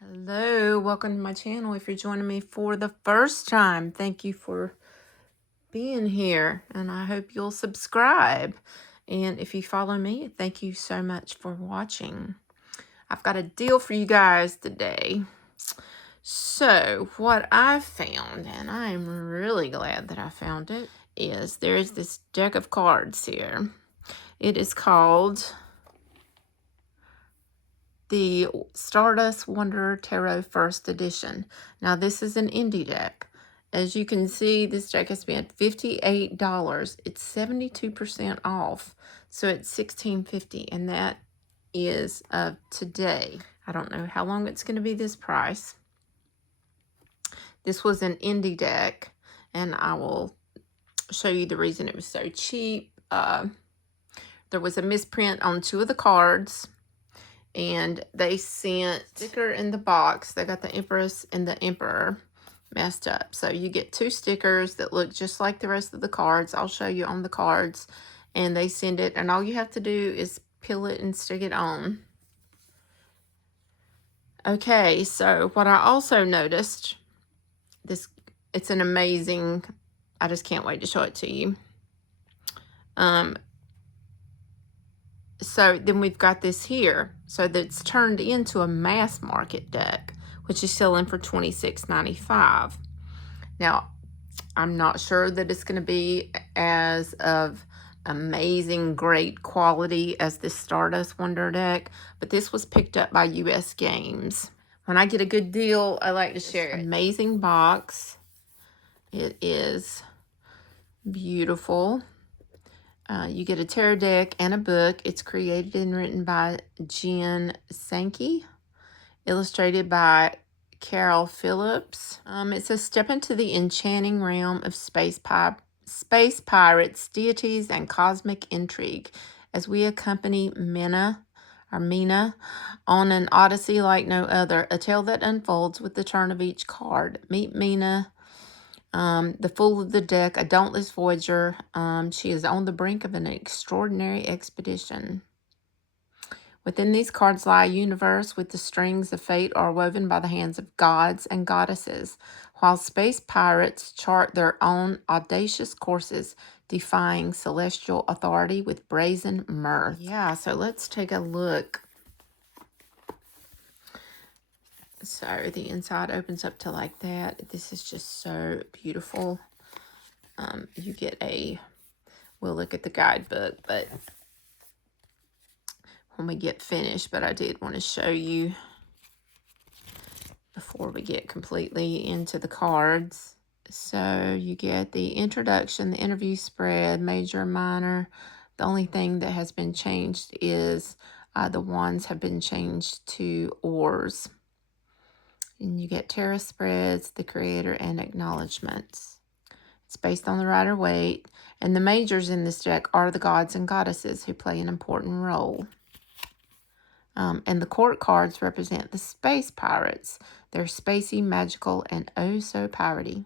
Hello, welcome to my channel. If you're joining me for the first time, thank you for being here, and I hope you'll subscribe. And if you follow me, thank you so much for watching. I've got a deal for you guys today. So what I found, and I am really glad that I found it, is there is this deck of cards here. It is called the Stardust Wanderer Tarot First Edition. Now, this is an indie deck. As you can see, this deck has been $58. It's 72% off. So it's $16.50, and that is of today. I don't know how long it's going to be this price. This was an indie deck, and I will show you the reason it was so cheap. There was a misprint on 2 of the cards, and they sent sticker in the box. They got the Empress and the Emperor messed up. So you get 2 stickers that look just like the rest of the cards. I'll show you on the cards. And they send it, and all you have to do is peel it and stick it on. Okay, so what I also noticed, it's an amazing, I just can't wait to show it to you. So then we've got this here. So that's turned into a mass market deck, which is selling for $26.95. Now, I'm not sure that it's going to be as of amazing, great quality as this Stardust Wonder deck, but this was picked up by US Games. When I get a good deal, I like to share it. Amazing box. It is beautiful. You get a tarot deck and a book. It's created and written by Jen Sankey, illustrated by Carol Phillips. It says, step into the enchanting realm of space pirates, deities, and cosmic intrigue as we accompany Mina on an odyssey like no other, a tale that unfolds with the turn of each card. Meet Mina, the fool of the deck, a dauntless voyager. She is on the brink of an extraordinary expedition. Within these cards lie a universe with the strings of fate are woven by the hands of gods and goddesses, while space pirates chart their own audacious courses, defying celestial authority with brazen mirth. Yeah, so let's take a look. So the inside opens up to like that. This is just so beautiful. You get we'll look at the guidebook, but when we get finished, but I did want to show you before we get completely into the cards. So you get the introduction, the interview spread, major, minor. The only thing that has been changed is the wands have been changed to oars. And you get tarot spreads, the creator, and acknowledgments. It's based on the Rider-Waite, and the majors in this deck are the gods and goddesses who play an important role. And the court cards represent the space pirates. They're spacey, magical, and oh so piratey.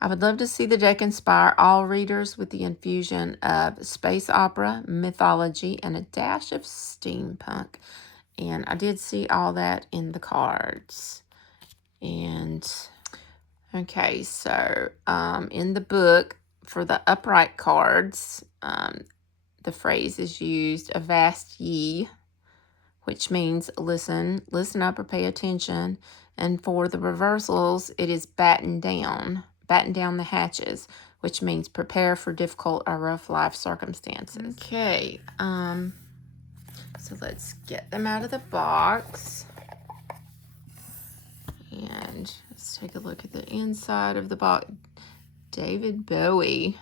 I would love to see the deck inspire all readers with the infusion of space opera, mythology, and a dash of steampunk. And I did see all that in the cards. And okay, so in the book, for the upright cards, the phrase is used, avast ye, which means listen up or pay attention. And for the reversals, it is batten down the hatches, which means prepare for difficult or rough life circumstances. Okay, so let's get them out of the box. And let's take a look at the inside of the box. David Bowie,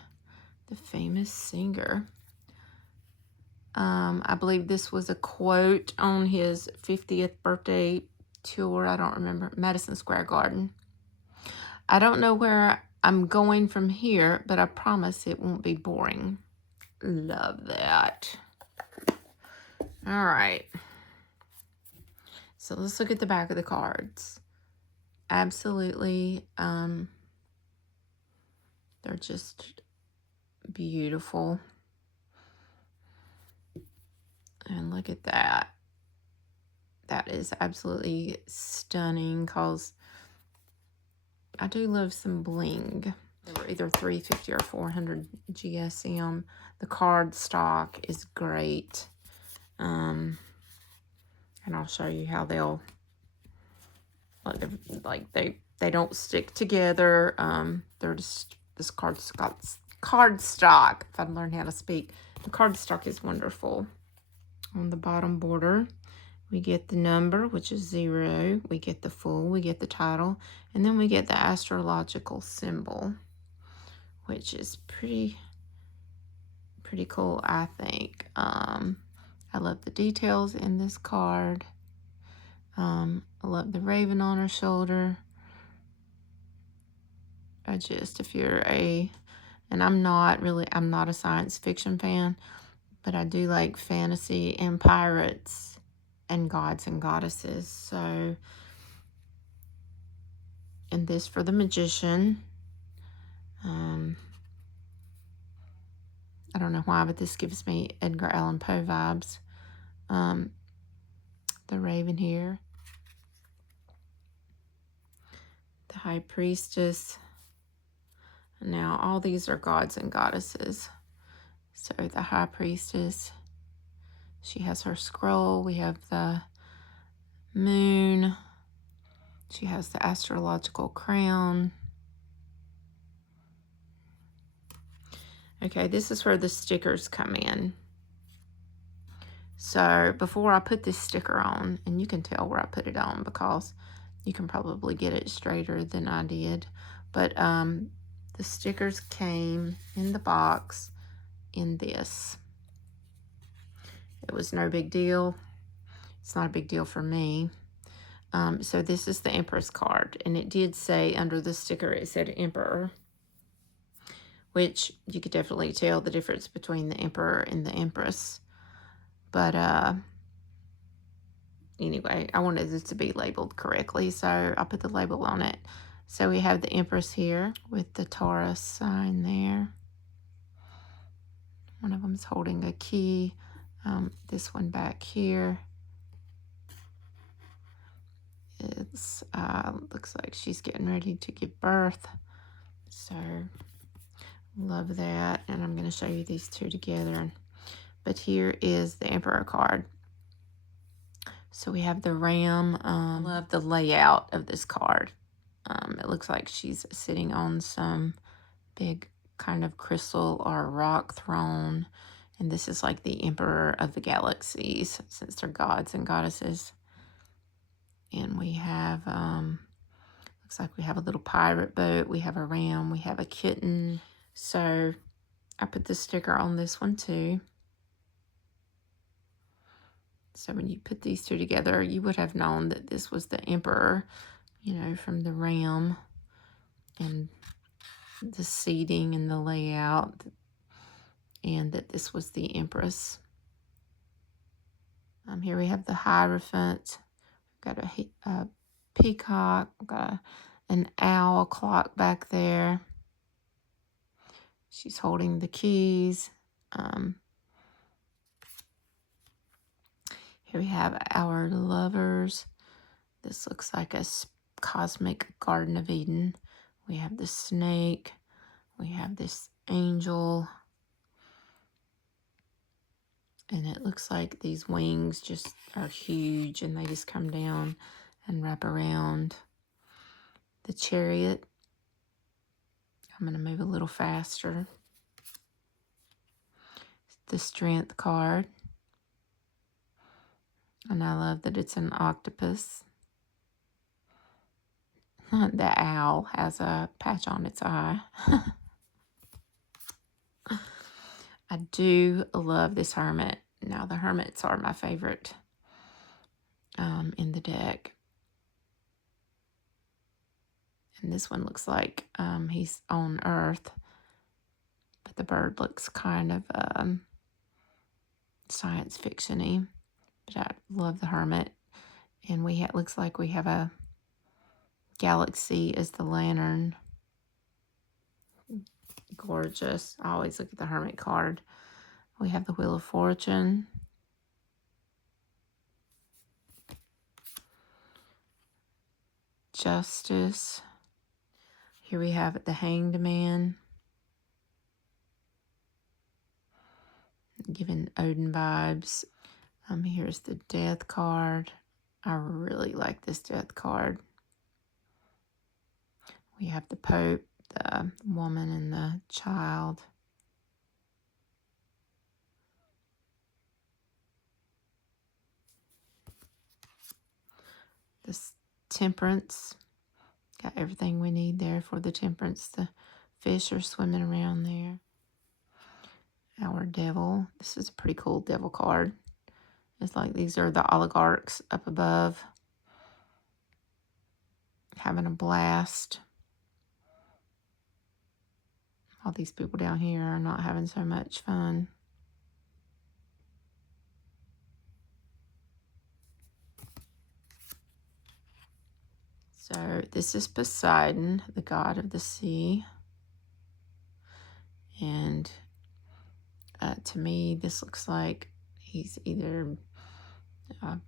the famous singer. I believe this was a quote on his 50th birthday tour. I don't remember. Madison Square Garden. I don't know where I'm going from here, but I promise it won't be boring. Love that. All right. So let's look at the back of the cards. Absolutely, they're just beautiful. And look at that. that is absolutely stunning because I do love some bling. They were either 350 or 400 GSM. The card stock is great. And I'll show you how they'll, like they don't stick together. They're just, this card stock, if I'd learned how to speak. The card stock is wonderful. On the bottom border, we get the number, which is 0. We get the full, we get the title, and then we get the astrological symbol, which is pretty cool, I think. I love the details in this card. I love the raven on her shoulder. If you're and I'm not a science fiction fan, but I do like fantasy and pirates and gods and goddesses. So, and this for the magician. I don't know why, but this gives me Edgar Allan Poe vibes. The raven here. The high priestess. Now, all these are gods and goddesses. So the high priestess, she has her scroll. We have the moon. She has the astrological crown. Okay, this is where the stickers come in. So before I put this sticker on, and you can tell where I put it on because you can probably get it straighter than I did. But the stickers came in the box in this. It was no big deal. It's not a big deal for me. So this is the Empress card, and it did say under the sticker, it said Emperor, which you could definitely tell the difference between the Emperor and the Empress. But anyway, I wanted it to be labeled correctly, so I put the label on it. So we have the Empress here with the Taurus sign there. One of them's holding a key. This one back here, it's looks like she's getting ready to give birth. So love that. And I'm going to show you these two together. But here is the Emperor card. So we have the ram. I love the layout of this card. It looks like she's sitting on some big kind of crystal or rock throne. And this is like the Emperor of the galaxies, since they're gods and goddesses. And we have, looks like we have a little pirate boat. We have a ram. We have a kitten. So I put the sticker on this one too. So when you put these two together, you would have known that this was the Emperor, you know, from the ram, and the seating and the layout, and that this was the Empress. Here we have the Hierophant. We've got a peacock. We've got an owl clock back there. She's holding the keys. Here we have our lovers. This looks like a cosmic Garden of Eden. We have the snake. We have this angel. And it looks like these wings just are huge, and they just come down and wrap around. The Chariot. I'm going to move a little faster. The Strength card. And I love that it's an octopus. The owl has a patch on its eye. I do love this Hermit. Now, the Hermits are my favorite in the deck. And this one looks like he's on Earth. But the bird looks kind of science fiction-y. But I love the Hermit. And looks like we have a galaxy as the lantern. Gorgeous. I always look at the Hermit card. We have the Wheel of Fortune. Justice. Here we have the Hanged Man, giving Odin vibes. Here's the Death card. I really like this Death card. We have the Pope, the woman, and the child. This Temperance. Got everything we need there for the Temperance. The fish are swimming around there. Our Devil. This is a pretty cool Devil card. It's like these are the oligarchs up above, having a blast. All these people down here are not having so much fun. So this is Poseidon, the god of the sea. And to me, this looks like he's either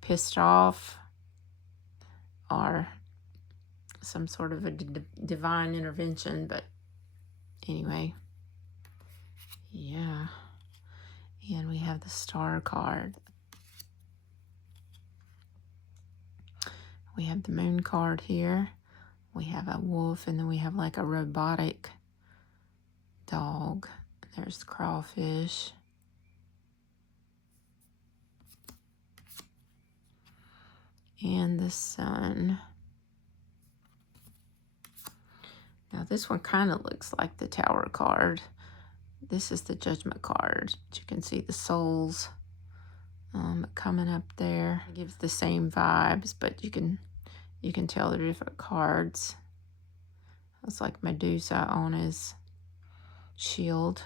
pissed off or some sort of a divine intervention. But anyway, yeah. And we have the Star card. We have the Moon card here. We have a wolf, and then we have like a robotic dog. There's the crawfish. And the sun. Now this one kind of looks like the Tower card. This is the Judgment card. You can see the souls coming up there. It gives the same vibes, but you can tell they're different cards. It's like Medusa on his shield.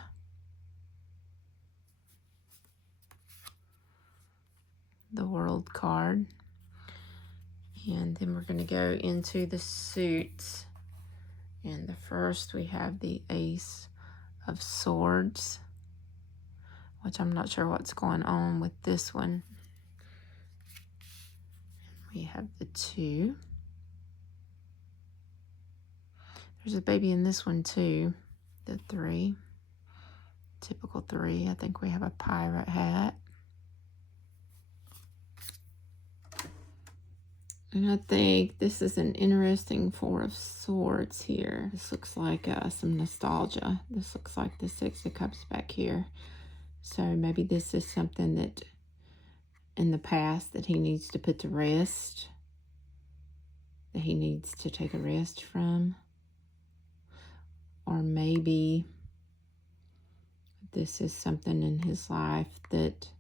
The World card. And then we're going to go into the suits. And the first we have the Ace of Swords, which I'm not sure what's going on with this one. We have the 2. There's a baby in this one too. The 3. Typical 3. I think we have a pirate hat. And I think this is an interesting 4 of Swords here. This looks like some nostalgia. This looks like the 6 of Cups back here. So maybe this is something that in the past that he needs to put to rest. That he needs to take a rest from. Or maybe this is something in his life that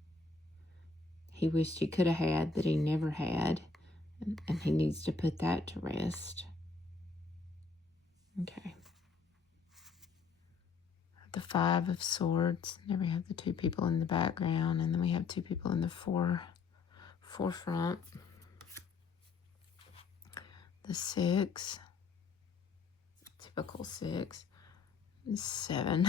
he wished he could have had that he never had. And he needs to put that to rest. Okay. The 5 of Swords. There we have the 2 people in the background. And then we have 2 people in the forefront. The 6. Typical 6. And 7.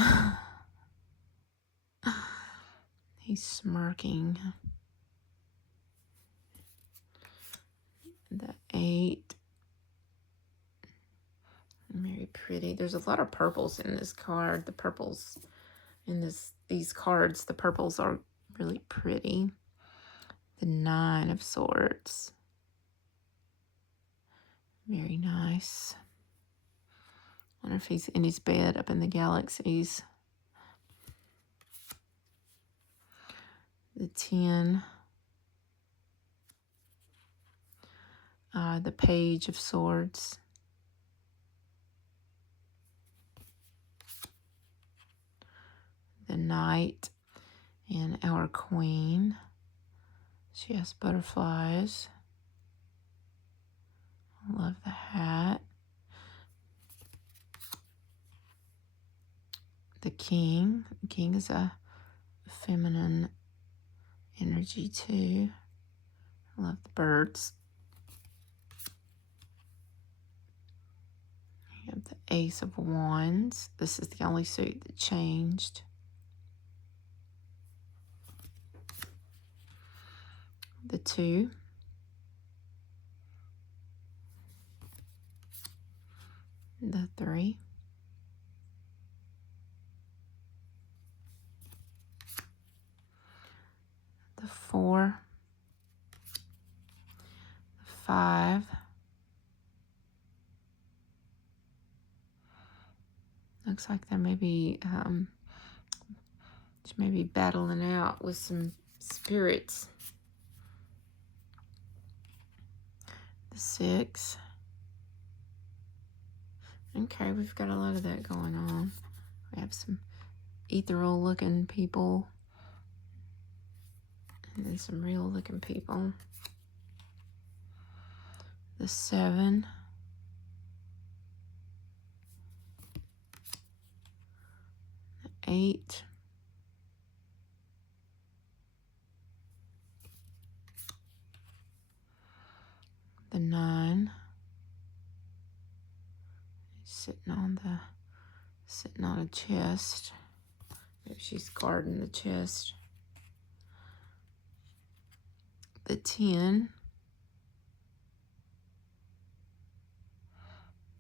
He's smirking. The 8. Very pretty. There's a lot of purples in this card. The purples in these cards, the purples are really pretty. The 9 of Swords. Very nice. I wonder if he's in his bed up in the galaxies. The 10. The Page of Swords. The Knight. And our Queen. She has butterflies. I love the hat. The King. The King is a feminine energy too. I love the birds. You have the Ace of Wands. This is the only suit that changed. The 2. the 3, the 4, the 5, looks like there may be she may be battling out with some spirits. The 6. Okay, we've got a lot of that going on. We have some ethereal looking people and then some real looking people. The 7, the 8, the 9, sitting on a chest. Maybe she's guarding the chest. The 10,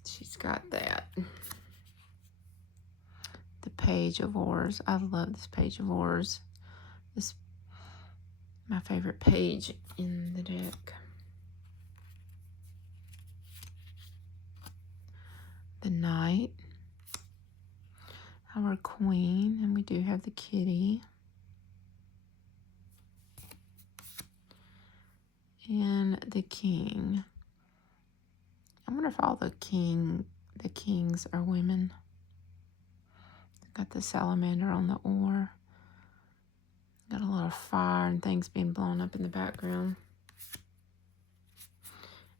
she's got that. The Page of Oars. I love this Page of Oars. This is my favorite page in the deck. The Knight. Our Queen, and we do have the Kitty. And the King. I wonder if all the kings are women. Got the salamander on the oar. Got a lot of fire and things being blown up in the background.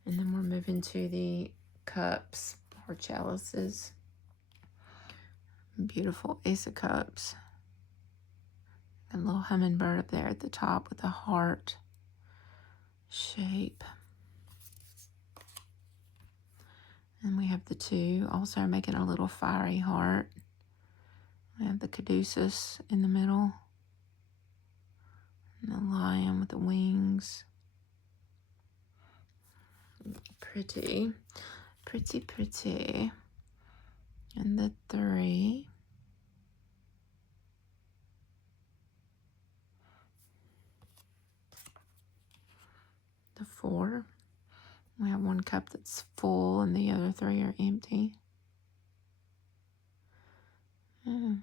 And then we're moving to the cups or chalices. Beautiful Ace of Cups. And a little hummingbird up there at the top with a heart shape. And we have the 2 also making a little fiery heart. We have the caduceus in the middle. And the lion with the wings. Pretty. Pretty, pretty. And the 3. The 4. We have one cup that's full and the other 3 are empty. The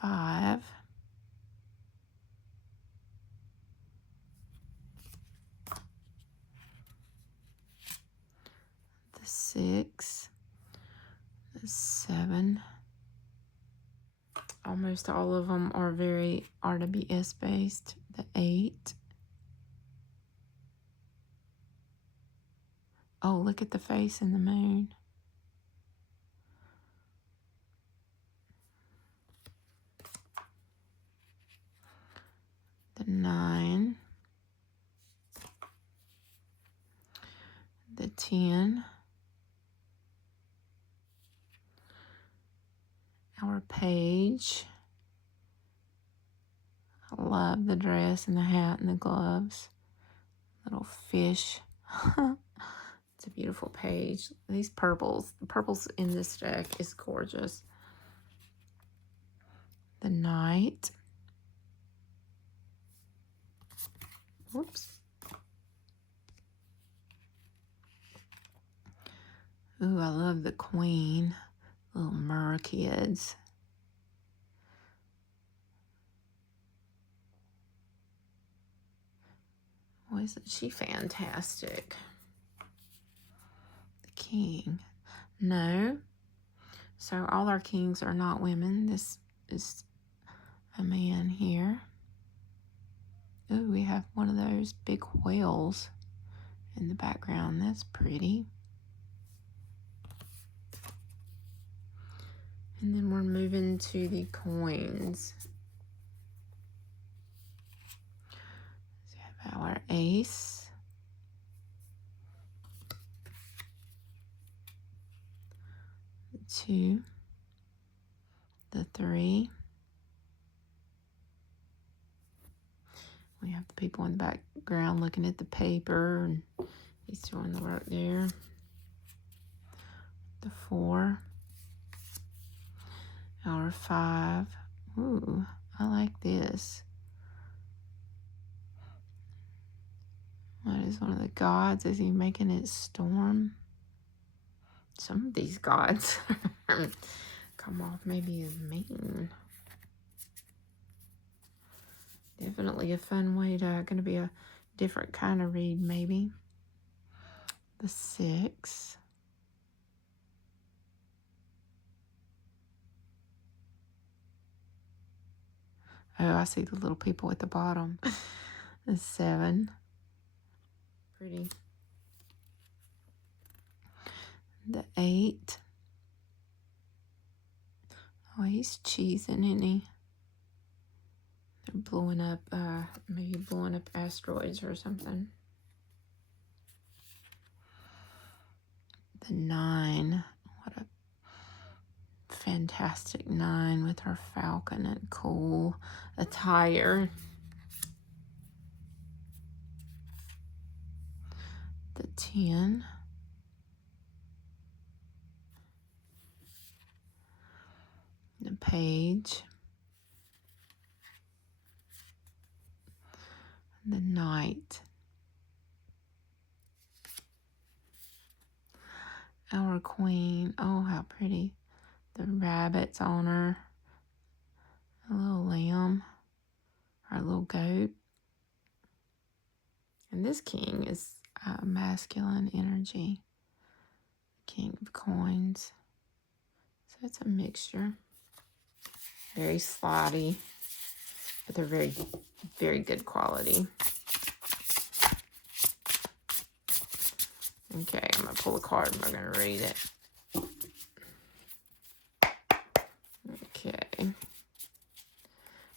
5. The 6. The 7. Almost all of them are very RWS based. The 8. Oh, look at the face in the moon. The 9. The 10. Our Page. I love the dress and the hat and the gloves. Little fish. It's a beautiful page. These purples. The purples in this deck is gorgeous. The Knight. Whoops. Ooh, I love the Queen. Little mer kids. Boy, isn't she fantastic? The King. No. So all our kings are not women. This is a man here. Ooh, we have one of those big whales in the background. That's pretty. And then we're moving to the coins. So we have our Ace. The 2. The 3. We have the people in the background looking at the paper, and he's doing the work there. The 4. Hour 5. Ooh, I like this. What is one of the gods? Is he making it storm? Some of these gods come off maybe as mean. Definitely a fun way to, going to be a different kind of read maybe. The 6. Oh, I see the little people at the bottom. The 7. Pretty. The 8. Oh, he's cheesing, isn't he? They're blowing up, maybe blowing up asteroids or something. The 9. What a fantastic 9 with her falcon and cool attire. The 10. The page. The knight. Our queen. Oh, how pretty. The rabbits on her. A little lamb. Our little goat. And this king is masculine energy. King of coins. So it's a mixture. Very slotty, but they're very, very good quality. Okay, I'm going to pull a card and we're going to read it. Okay.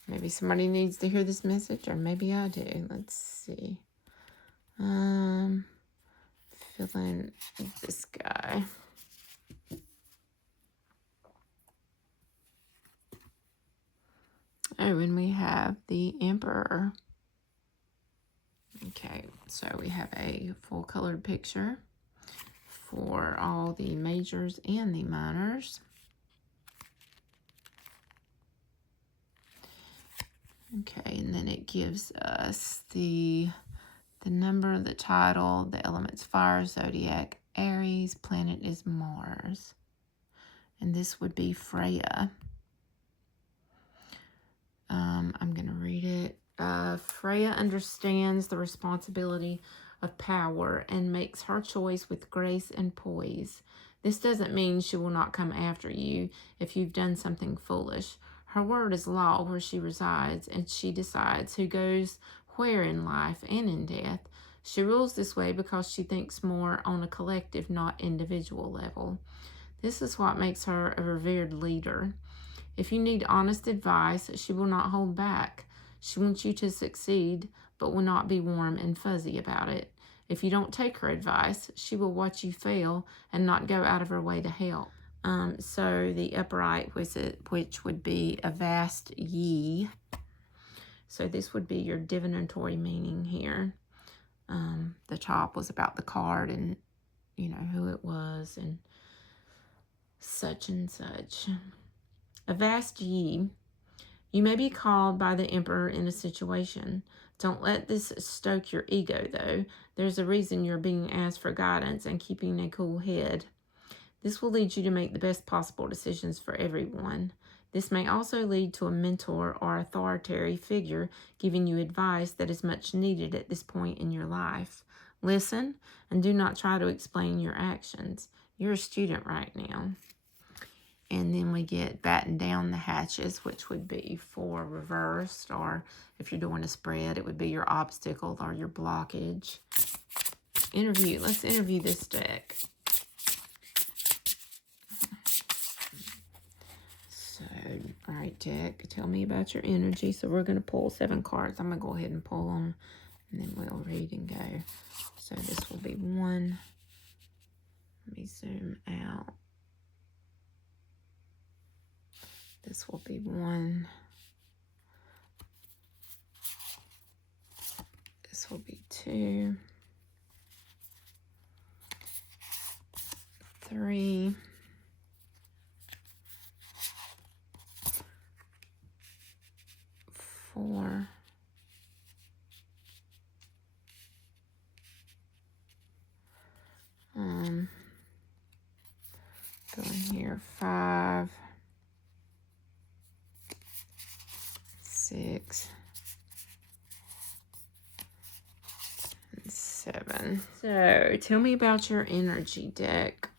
Maybe somebody needs to hear this message, or maybe I do. Let's see. Feeling this guy. Oh, and we have the Emperor. Okay, so we have a full colored picture for all the majors and the minors. Okay, and then it gives us the number, the title, the elements fire, zodiac, Aries, planet is Mars. And this would be Freya. I'm going to read it. Freya understands the responsibility of power and makes her choice with grace and poise. This doesn't mean she will not come after you if you've done something foolish. Her word is law where she resides, and she decides who goes where in life and in death. She rules this way because she thinks more on a collective, not individual level. This is what makes her a revered leader. If you need honest advice, she will not hold back. She wants you to succeed, but will not be warm and fuzzy about it. If you don't take her advice, she will watch you fail and not go out of her way to help. So the upright, which would be a vast ye. So this would be your divinatory meaning here. The top was about the card and, you know, who it was and such and such. A vast ye. You may be called by the Emperor in a situation. Don't let this stoke your ego, though. There's a reason you're being asked for guidance and keeping a cool head. This will lead you to make the best possible decisions for everyone. This may also lead to a mentor or authoritative figure giving you advice that is much needed at this point in your life. Listen and do not try to explain your actions. You're a student right now. And then we get batten down the hatches, which would be for reversed, or if you're doing a spread, it would be your obstacle or your blockage. Interview. Let's interview this deck. So, all right, deck, tell me about your energy. So we're going to pull 7 cards. I'm going to go ahead and pull them, and then we'll read and go. So this will be 1. Let me zoom out. This will be 1. 2, 3, 4, go in here, 5, 6, and 7. So tell me about your energy deck.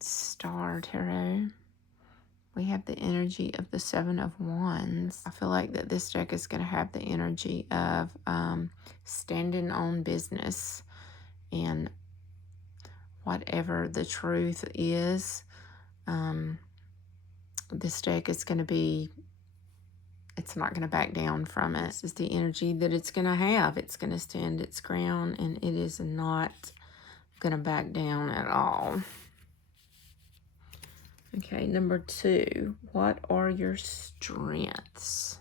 Star Tarot. We have the energy of the 7 of Wands. I feel like that this deck is going to have the energy of standing on business, and whatever the truth is, this deck is going to be, it's not going to back down from it. This is the energy that it's going to have. It's going to stand its ground, and it is not going to back down at all. Okay, number 2, what are your strengths?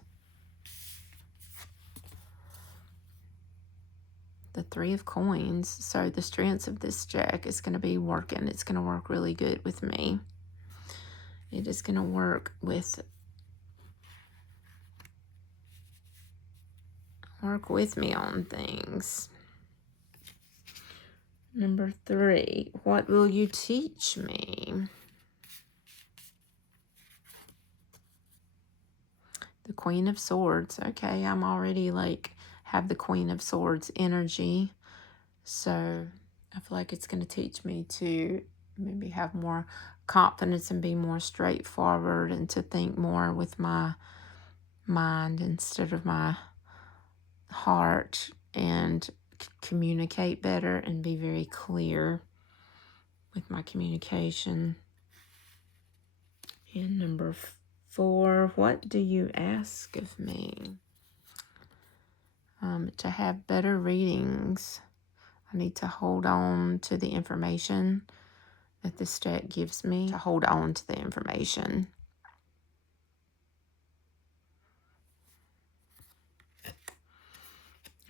The 3 of Coins. So the strengths of this deck is going to be working. It's going to work really good with me. It is going to work with me on things. Number 3, what will you teach me? The Queen of Swords. Okay, I'm already like have the Queen of Swords energy. So I feel like it's going to teach me to maybe have more confidence and be more straightforward, and to think more with my mind instead of my heart, and communicate better and be very clear with my communication. And number 4, what do you ask of me? To have better readings. I need to hold on to the information that this deck gives me, to hold on to the information.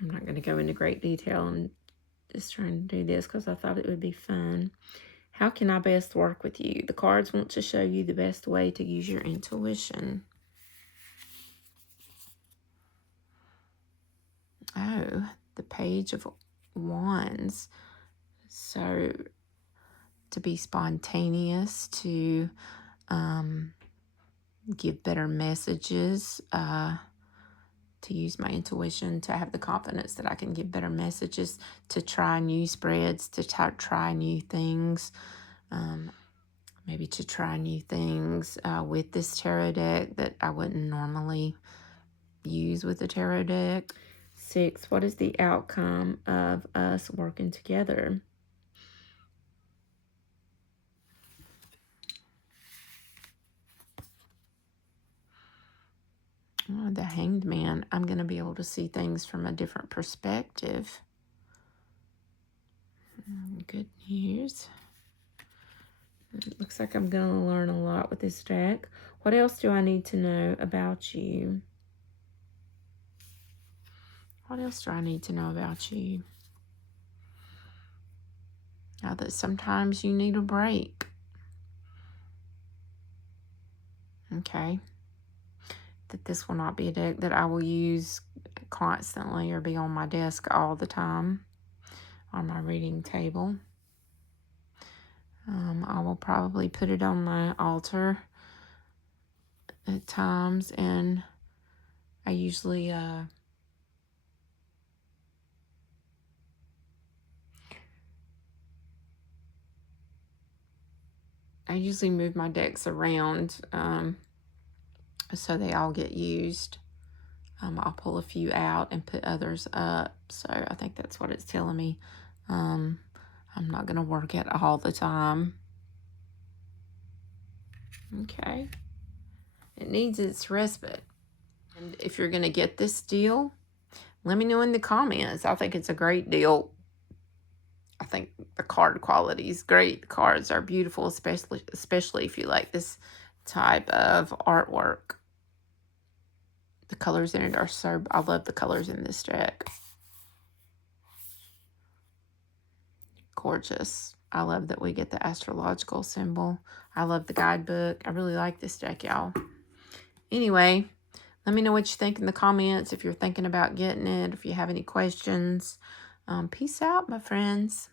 I'm not going to go into great detail. I'm just trying to do this because I thought it would be fun. How can I best work with you? The cards want to show you the best way to use your intuition. Oh, the Page of Wands. So to be spontaneous, to give better messages, to use my intuition, to have the confidence that I can give better messages, to try new spreads, to try new things, maybe to try new things with this tarot deck that I wouldn't normally use with the tarot deck. 6, what is the outcome of us working together? Oh, the Hanged Man. I'm going to be able to see things from a different perspective. Good news. It looks like I'm going to learn a lot with this deck. What else do I need to know about you? What else do I need to know about you? Now that sometimes you need a break. Okay. That this will not be a deck that I will use constantly or be on my desk all the time on my reading table. I will probably put it on my altar at times, and I usually move my decks around so they all get used. I'll pull a few out and put others up. So I think that's what it's telling me. I'm not going to work it all the time. Okay. It needs its respite. And if you're going to get this deal, let me know in the comments. I think it's a great deal. I think the card quality is great. The cards are beautiful, especially if you like this type of artwork. The colors in it are so, I love the colors in this deck. Gorgeous. I love that we get the astrological symbol. I love the guidebook. I really like this deck, y'all. Anyway, let me know what you think in the comments if you're thinking about getting it, if you have any questions. Peace out, my friends.